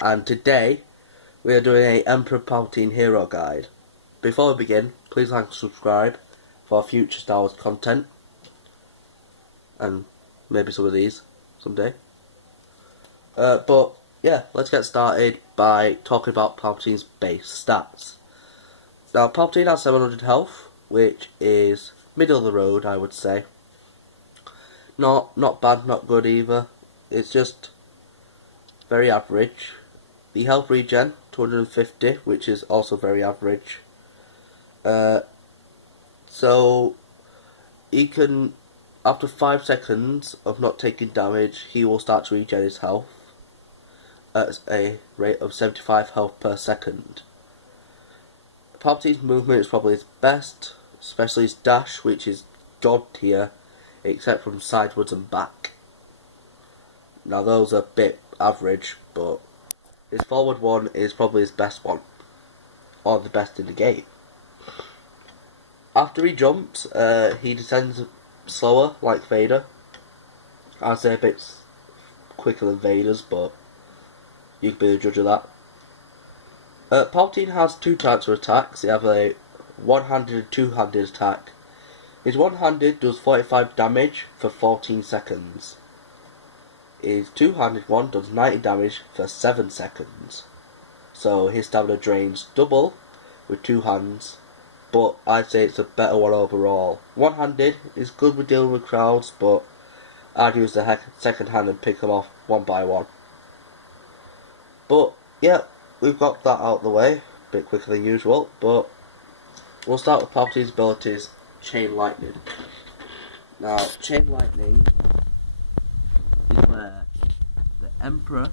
and today we are doing a Emperor Palpatine Hero guide. Before we begin, please like and subscribe for future Star Wars content, and maybe some of these someday. But yeah, let's get started by talking about Palpatine's base stats. Now, Palpatine has 700 health, which is middle of the road, I would say. Not bad, not good either. It's just very average. The health regen, 250, which is also very average. So he can, after 5 seconds of not taking damage, he will start to regen his health at a rate of 75 health per second. Palpatine's movement is probably his best, especially his dash, which is god tier, except from sideways and back. Now those are a bit average, but his forward one is probably his best one, or the best in the game. After he jumps, he descends slower, like Vader. I'd say a bit quicker than Vader's, but you can be the judge of that. Palpatine has 2 types of attacks. They have a one-handed and two-handed attack. His one-handed does 45 damage for 14 seconds. His two-handed one does 90 damage for 7 seconds. So his stamina drains double with 2 hands, but I'd say it's a better one overall. One-handed is good with dealing with crowds, but I'd use the second hand and pick them off one by one. But yeah, we've got that out of the way, a bit quicker than usual, but we'll start with Palpatine's abilities, Chain Lightning. Now, Chain Lightning is where the Emperor,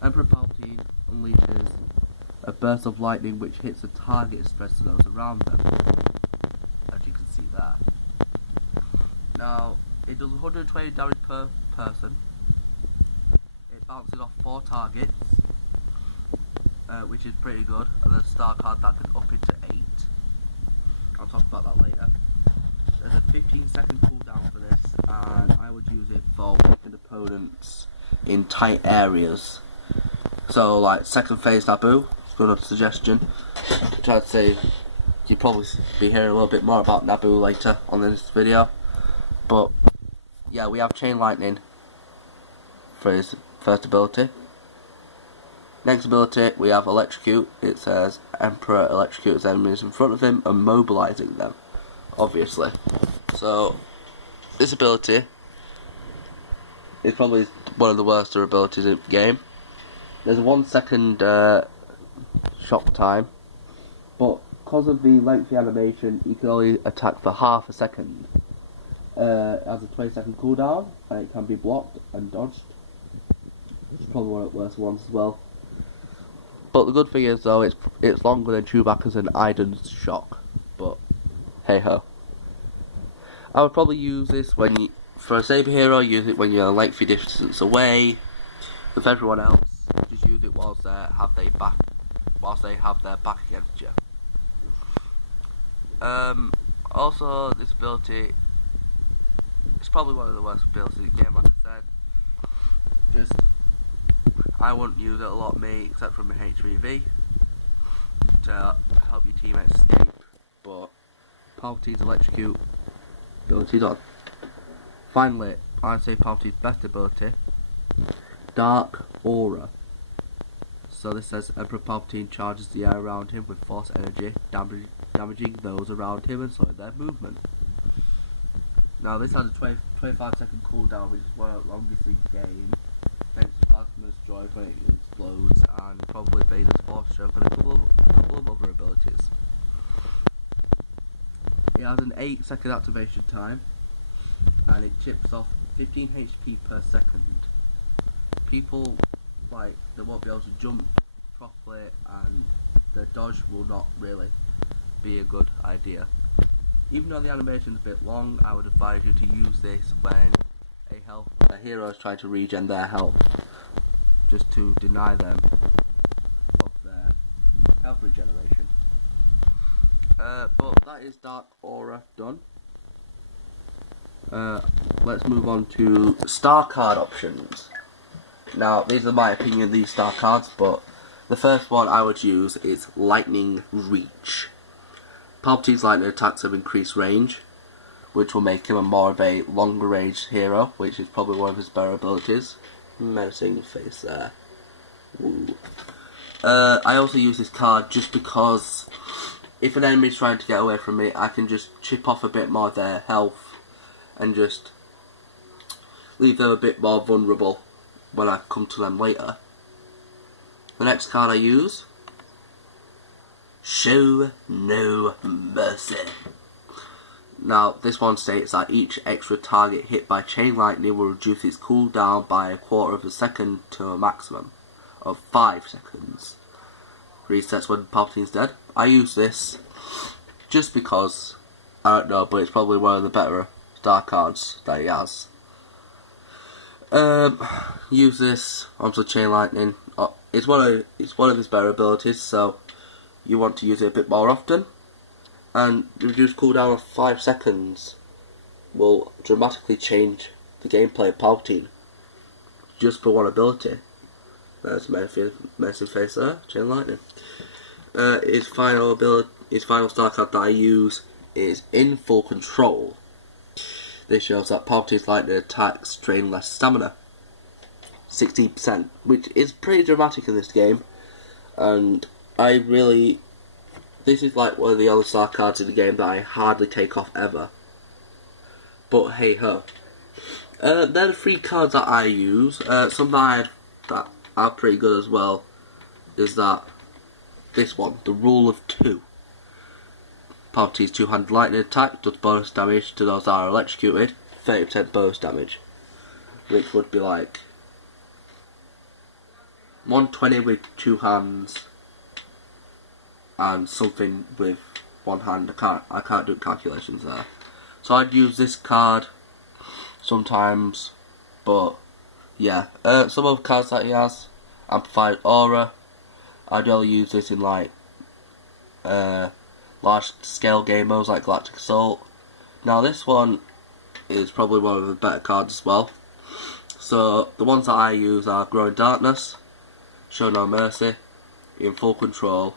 Emperor Palpatine unleashes a burst of lightning which hits the target and spreads to those around them, as you can see there. Now, it does 120 damage per person. It bounces off 4 targets, which is pretty good, and then a star card that can up it to 8. I'll talk about that later. There's a 15-second cooldown for this, and I would use it for picking opponents in tight areas. So, like second phase Naboo, good suggestion. Which I'd say you'll probably be hearing a little bit more about Naboo later on in this video. But yeah, we have Chain Lightning for his first ability. Next ability, we have Electrocute. It says Emperor electrocutes enemies in front of him, immobilizing them, obviously. So, this ability is probably one of the worst abilities in the game. There's a 1 second shock time, but because of the lengthy animation, you can only attack for half a second. It has a 20-second cooldown, and it can be blocked and dodged. It's probably one of the worst ones as well. But the good thing is, though, it's longer than Chewbacca's and Iden's shock. But hey ho. I would probably use this for a saber hero. Use it when you're a lengthy distance away. With everyone else, just use it whilst they have their back against you. Also, this ability is probably one of the worst abilities in the game, like I said. I wouldn't use it a lot, me, except from my HVV to help your teammates escape. But Palpatine's Electrocute ability done. Finally, I'd say Palpatine's best ability, Dark Aura. So this says Emperor Palpatine charges the air around him with force energy, damaging those around him and slowing their movement. Now this has a 25-second cooldown, which is one of the longest in the game. Thanks to Plasma's joy when it explodes, and probably Vader's force choke and a couple of other abilities. It has an 8-second activation time, and it chips off 15 HP per second. People they won't be able to jump properly, and the dodge will not really be a good idea. Even though the animation is a bit long, I would advise you to use this when a hero is trying to regen their health, just to deny them of their health regeneration. But that is Dark Aura done. let's move on to star card options. Now, these are my opinion of these star cards, but the first one I would use is Lightning Reach. Palpatine's lightning attacks have increased range, which will make him more of a longer range hero, which is probably one of his better abilities. Menacing face there. Ooh. I also use this card just because if an enemy is trying to get away from me, I can just chip off a bit more of their health and just leave them a bit more vulnerable when I come to them later. The next card I use, Show No Mercy. Now, this one states that each extra target hit by chain lightning will reduce its cooldown by 1/4 of a second to a maximum of 5 seconds. Resets when Palpatine's dead. I use this just because, I don't know, but it's probably one of the better star cards that he has. Use this onto chain lightning. It's one of his better abilities, so you want to use it a bit more often. And the reduced cooldown of 5 seconds will dramatically change the gameplay of Palpatine just for one ability. There's menacing face there, chain lightning. His final star card that I use is In Full Control. This shows that Palpatine's lightning attacks drain less stamina, 16%, which is pretty dramatic in this game. And this is like one of the other star cards in the game that I hardly take off ever. But hey ho. They're the 3 cards that I use. Some that are pretty good as well is that this one, the Rule of 2. Palpatine's two-handed lightning attack does bonus damage to those that are electrocuted, 30% bonus damage, which would be like 120 with 2 hands and something with 1 hand. I can't do calculations there. So I'd use this card sometimes, but yeah. Some other cards that he has, Amplified Aura. I'd only use this in like large scale game modes like Galactic Assault. Now this one is probably one of the better cards as well. So the ones that I use are Growing Darkness, Show No Mercy, In Full Control,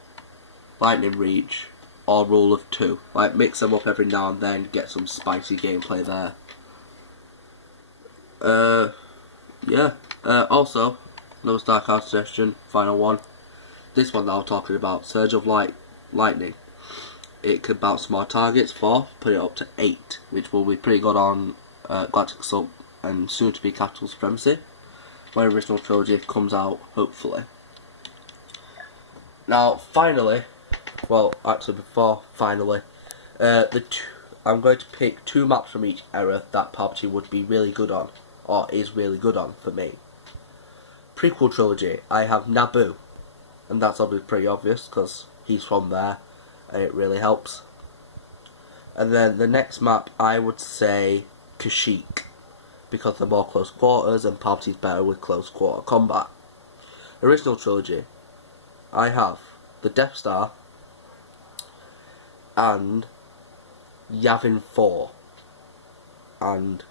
Lightning Reach, or Rule of 2. Like, mix them up every now and then, get some spicy gameplay there. Yeah. Also, another star card suggestion, final one. This one that I'm talking about, Surge of Lightning. It can bounce more targets for, put it up to 8, which will be pretty good on Galactic Assault and soon to be Capital Supremacy, when Original Trilogy comes out, hopefully. Now, finally, well, actually before finally, I'm going to pick 2 maps from each era that Palpatine would be really good on, or is really good on for me. Prequel Trilogy, I have Naboo, and that's obviously pretty obvious because he's from there and it really helps. And then the next map I would say Kashyyyk, because they're more close quarters and Palpatine's better with close quarter combat. Original Trilogy, I have the Death Star and Yavin 4, and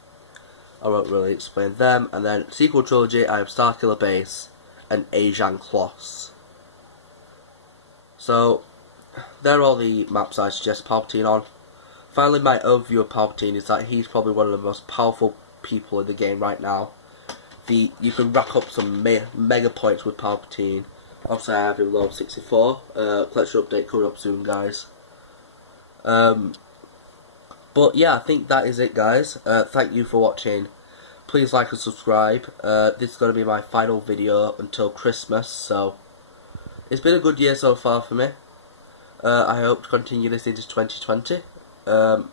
I won't really explain them. And then Sequel Trilogy, I have Starkiller Base and Ajan Kloss. So they're all the maps I suggest Palpatine on. Finally, my overview of Palpatine is that he's probably one of the most powerful people in the game right now. You can rack up some mega points with Palpatine. Obviously, I have him level 64. Collection update coming up soon, guys. But yeah, I think that is it, guys. Thank you for watching. Please like and subscribe. This is going to be my final video until Christmas, so it's been a good year so far for me. I hope to continue this into 2020. I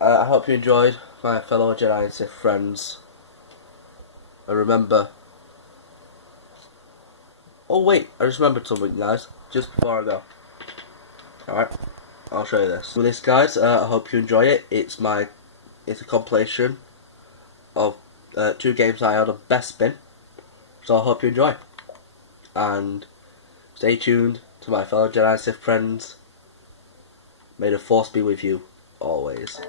hope you enjoyed, my fellow Jedi and Sith friends. And remember... Oh wait, I just remembered something, guys, just before I go. Alright, I'll show you this. With this, guys, I hope you enjoy it. It's a compilation of 2 games I had on Best Spin. So I hope you enjoy. And stay tuned to my fellow Jedi and Sith friends. May the Force be with you always.